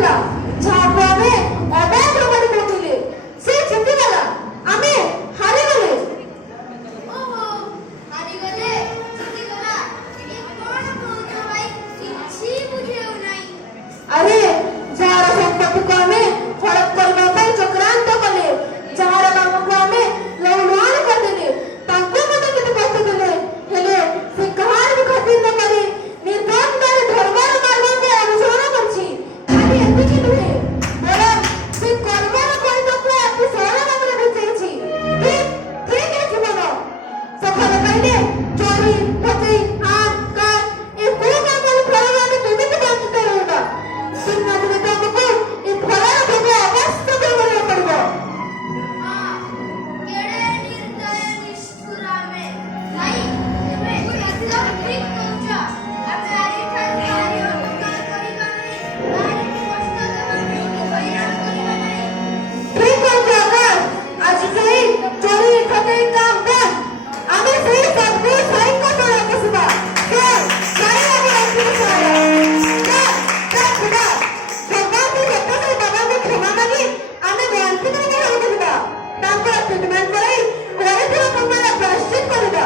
ଥିଲା ଯାହାକୁ ଆମେ ଅବାଧ ରୂପରେ କହୁଥିଲେ ସେ ଜିତିଗଲା ଆମେ ହାରିଗଲେ। ଓହୋ ହାରିଗଲେ ଜିତିଗଲା ଏ କଣ କହୁଛ ଭାଇ କିଛି ବୁଝିହେଉ ନାହିଁ। ଆରେ ଯାହାର ସମ୍ପତ୍ତିକୁ ଆମେ ହଡପ କରିବା ପାଇଁ ଚକ୍ରାନ୍ତ କଲେ ଯାହାର କାମକୁ ଆମେ ଲହୁଲୁହାଣ କରିଦେଲେ ତାଙ୍କୁ ମଧ୍ୟ କେତେ କଷ୍ଟ ଦେଲେ ହେଲେ ସେ କାହାର ବି ଖାତିର ନ କରି ନିର୍ଦ୍ଦନ୍ଦରେ ଧର୍ମର ମାର୍ଗକୁ ଅନୁସରଣ କରିଛି। ଖାଲି ଏତିକି ନୁହେଁ ବରଂ ସେ କର୍ମର ପରିଣତକୁ ଅତି ସରଳ ଭାବରେ ବୁଝେଇଛି। ଠିକ ଏ ଜୀବନ ସଫଳ ପାଇଲେ ଚୋରି ଠକେଇ ହାତ କାଟ ଏ କୋଉ କାମରୁ ଫଳରୁ ଆମେ କେମିତି ବଞ୍ଚିତ ରହିବା? ଦିନ ଦିନେ ତ ଆମକୁ ଏ ଫଳର ଭୋଗ ଅବଶ୍ୟ କରିବାକୁ ପଡିବ। ହଁ କେଡ଼େ ନିର୍ଦ୍ଦୟ ନିଷ୍ଠୁର ଆମେ। ଭାଇ ତୁମେ ଏକଦମ ଠିକ କହୁଛ। ଆମେ ଆଜିଠାରୁ କାହାରି ଅପମାନ କରିବା ନାହିଁ, କାହାରିକୁ କଷ୍ଟ ଦେବା ନାହିଁ କି ହଇରାଣ କରିବା ନାହିଁ। ଠିକ କହୁଛ ଆକାଶ। ଆଜି ସେଇ ଚୋରି ଠକେଇ କାମ ବନ୍ଦ ଆମେ ସେଇ ସଦ୍ଗୁରୁ ସାଇଙ୍କ ତଳେ ବସିବା। ଚାଲ ଚାଲ ଆମେ ଅଂଶୀର ସହାୟ ଚାଲ ଚାଲ ଯିବା ଭଗବାନଙ୍କୁ ଯେତେବେଳେ ବାବାଙ୍କୁ କ୍ଷମା ମାଗି ଆମେ ବଞ୍ଚିତ ଘରକୁ ଯିବା ତାଙ୍କର ଟ୍ରିଟମେଣ୍ଟ କରାଇ କରିଥିବା ପୁଣ୍ୟର ପ୍ରାୟଶ୍ଚିତ କରିବା।